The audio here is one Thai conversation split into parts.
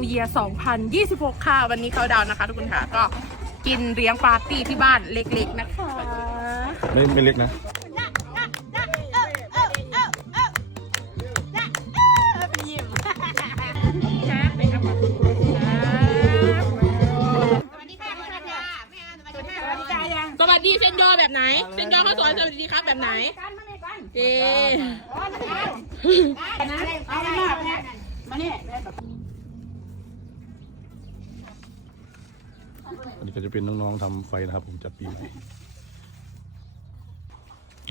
New Year 2026 ค่ะ วันนี้เขาดาวน์นะคะ ทุกคนค่ะ ก็กินเลี้ยงปาร์ตี้ที่บ้านเล็กๆนะคะ ไม่ไม่เล็กนะ สวัสดีเซนโยแบบไหน เซนโยเขาสอนสวัสดีครับแบบไหนเอ๊ะอัน นี้ก็จะเป็นน้องๆทำไฟนะครับ ผมจัดปีใหม่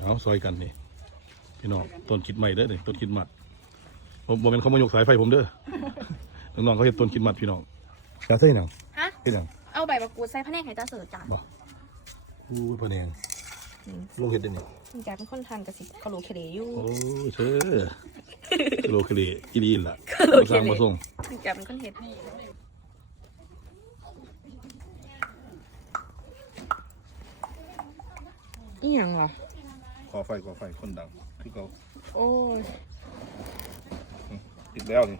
เอาซอยกันนี่พี่น้องต้นคิดใหม่เด้อนี่ต้นคิดหมัดผมผมเป็นเขามายกสายไฟผมเด้อน้องๆเขาเห็นต้นคิดหมัดพี่น้องจะใส่หนังฮะเห็นหนังเอาใบมะกรูดใส่พะแนงไห้ตาเสิร์ฟจ้ะบอกอู้ยพะแนงลงเห็ดได้นี่คุณแกเป็นคนทานกระสิกะโหลเคเลอยู่โอ้ยเชอโลเคเลอีดีนล่ะกะโหลเคสร้างเลมาส่งคุณแกเป็นคนเฮ็ดอี หยังวะขอไฟขอไฟคนดังคือเขาโอ้ยติดแล้วนี่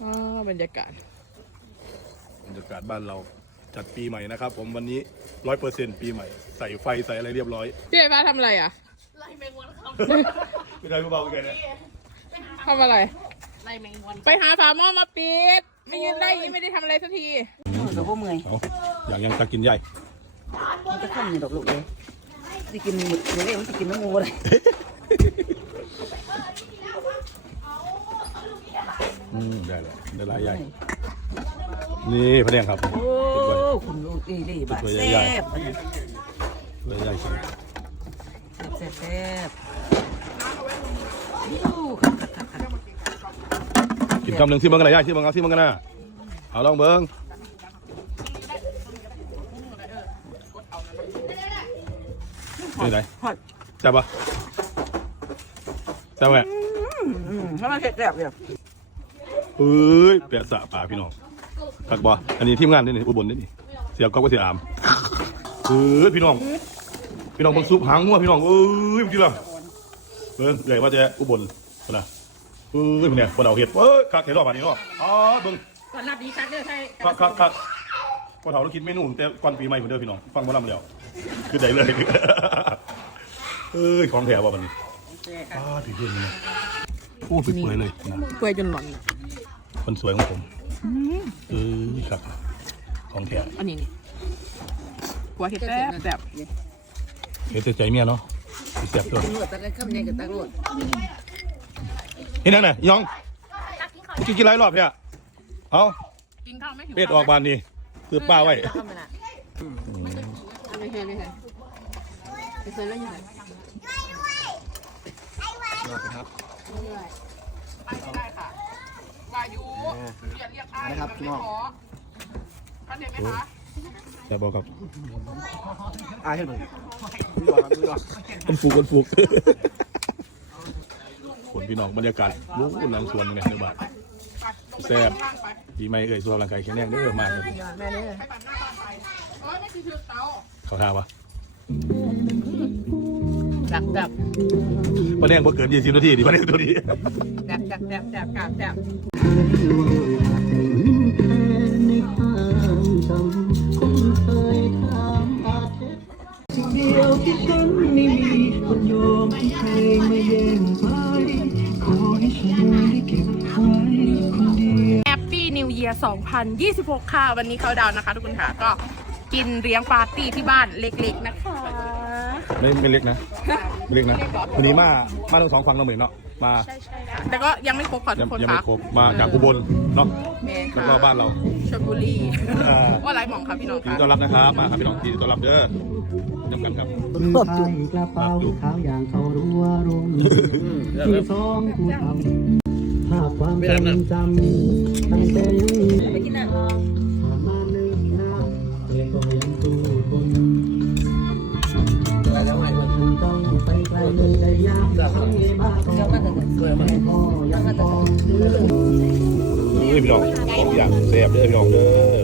อ่าบรรยากาศบรรยากาศบ้านเราจัดปีใหม่นะครับ ผมวันนี้ร้อยเปอร์เซ็นต์ปีใหม่ ใส่ไฟใส่อะไรเรียบร้อยพี่ไอ้ฟ้าทำอะไรอะไม่ได้เบาๆกันนะทำอะไรไปหาฝาหม้อมาปิด ไม่งั้นไล่ไม่ได้ทำอะไรสักทีกับพวกเมื่อยเอาอย่างยังตะกินใหญ่ มันจะข้ามอยู่ดอกลูกเลยสิกินหมดเดี๋ยวนี้มันสิกินน้ำงูเลยอืมได้เลยได้หลายใหญ่นี่พะแนงครับโอ้คุณลูกดีดีบาดตัวแซ่ใหญ่บเลยใหญ่ใช่แซ่บแซ่บยูคักคักคักคักกินคำหนึ่งที่เบิ้งกันอะไรใหญ่ที่เบิ้งเอาที่เบิ้งกันนะเอาลองเบิ้ง นี่ไหนฮอดแซ่บปะแซ่บไหมอืมถ้ามันเผ็ดแซ่บเนี่ยเอ้ยเปียสะปลาพี่น้องคักบ่อันนี้ทีมงานนี่นี่อุบลนี่นี่เสียก๊อกก็เสียอามเอ้ยพี่น้อง พี่น้องเบิ่งซุปหางงัวพี่น้องเอ้ยเมื่อกี้ล่ะเบิ่งใหญ่ว่าจะอุบลคนน่ะเอ้ยเนี่ยคนเอาเห็ดเอ้ยคักเห็ดรอบบานนี้เนาะอ๋อเบิ่งก่อนรับดีชักเด้อใช่คักคักคักพอเฒ่าเราคิดเมนูแต่ก่อนปีใหม่เหมือนเดิมพี่น้อง ฟังบ่ลำแล้วคือได้เลย เอ้ยของแถวบ่บัดนี้อ้าพี่เพื่อนนี่โอ้เปื่อยๆเลยนะเปื่อยจนหล่อนคนสวยของผมเออครับ ของแท้อันนี้นี่หัวเห็ดแซ่บแบบเห็นใจเมียเนาะเสียบตัวตำรวจตะไคร้ข้ามใหญ่กับตำรวจเห็นนั่นน่ะยองกินกี่ไรรอบเนี่ยเอากินข้าวไม่ถึงเป็ดออกบานนี่คือป้าไว้เอามาละไม่ใช่ไม่ใช่ไปซื้อแล้วยังไง ไปไม่ได้ค่ะวายุอย่าเรียกอ้ายนะครับพี่น้องเข้าใจไหมคะจะบอกครับอ่าให้หนูคนฟูกคนฟูกคนพี่น้องบรรยากาศรู้หลังสวนเนี่ยในบ้านแซ่บปีใหม่เอ่ยสุขภาพร่างกายแข็งแรงเด้อมากเลยแม่เนี่ยเอ้ยไม่คือถือเตาเขาท่าปะ จับจับประเด็นพอเกินยี่สิบนาทีดิประเด็นตัวนี้จับจับจับจับจับจับเดียวที่ฉันไม่มีคนโยมที่ใครมาแย่งไปขอให้ฉันได้เก็บไว้คนเดียวแฮปปี้นิวเยียร์2026 ค่ะ วันนี้เขาดาวน์นะคะทุกคนค่ะ ก็กินเลี้ยงปาร์ตี้ที่บ้านเล็กๆนะคะ ไม่ไม่เล็กนะไม่เล็กนะวันนี้มามาทั้งสองฝั่งเราเหมือนเนาะมาใช่ใช่ค่ะแต่ก็ยังไม่ครบค่ะทุยังกคนยังไม่ค่ะครบมาจากอุบลเนาะแม่แล้วค่ะก็บ้านเรา ชลบุรีอ่า ว่าไรหมองค่ะพี่น้องยินค่ะดีต้อนรับนะครับมาครับพี่น้องยินดีต้อนรับเด้อจำกันครับ มือซ้ายกระเป๋าเท้าอย่างเขารัวรุ่งมือสองผู้ทำภาพความทรงจำตั้งแต่ยังไปกินน้ำผ่านม ต้องไปไกลเมืองใจยากทั้งเงบ้าก็ก็มาแต่สวยมาพ่อยังพอเชื่อเฮ้ยพี่น้องของอย่างแซ่บเด้อพี่น้องเด้อ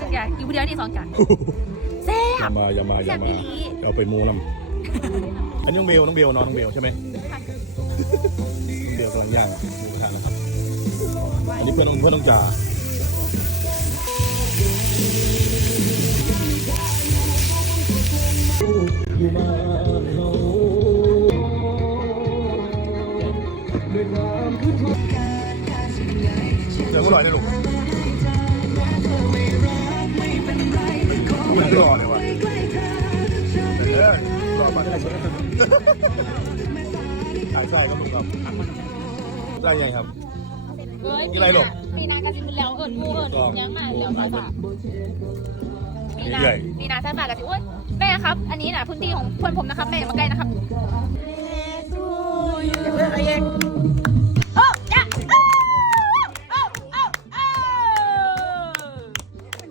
สักอย่างกินผู้เดียวนี่สองจานแซ่อย่าบมาอย่ามาอย่ามาแซ่บอีหลีเอาไปมูน้ำอันนี้น้องเบลน้องเบลนองน้องเบลใช่ไหมน้องเบลกำลังย่างหมูกระทะนะครับอันนี้เพื่อนน้องเพื่อนน้องจ่า เดี๋ยวก็ลอยได้ลูกมันรอเลยวะเดี๋ยวรอมาได้ถ่ายไส้ครับลุงครับไส้ยังครับมีอะไรหรอมีนางกระสิบแล้วเอิญมูเอิญยังมาแล้วมาจ้ะ มีนาเรื่อยมีนาใช่ปากกระสิบอ้ยแม่ครับ อันนี้น่ะพื้นที่ของเพื่อนผมนะครับแม่อย่ามาใกล้นะครับโอ้จ้ะโอ้โอ้โอ้โอ้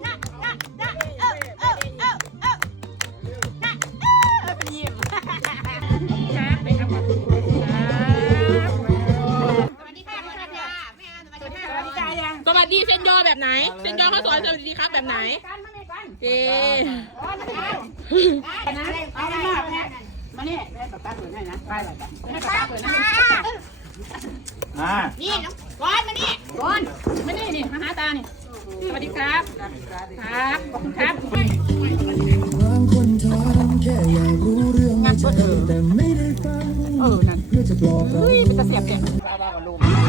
จ้ะจ้ะจ้ะโอ้โอ้โอ้โอ้จ้ะเออเป็นยิ้มครับไปครับครับสวัสดีค่ะสวัสดีค่ะแม่สวัสดีค่ะสวัสดีค่ะยังสวัสดีเซนโยแบบไหนเซนโยเขาสอนสวัสดีครับแบบไหน เจนี่ก้อนมานี่ก้อนมานี่นี่มาหาตานี่สวัสดีครับ ครับขอบคุณครับบางคนถามแค่อยากรู้เรื่องในใจแต่ไม่ได้ฟังเอนั่นเพื่อจะบอกเรามันจะเสียบเสียง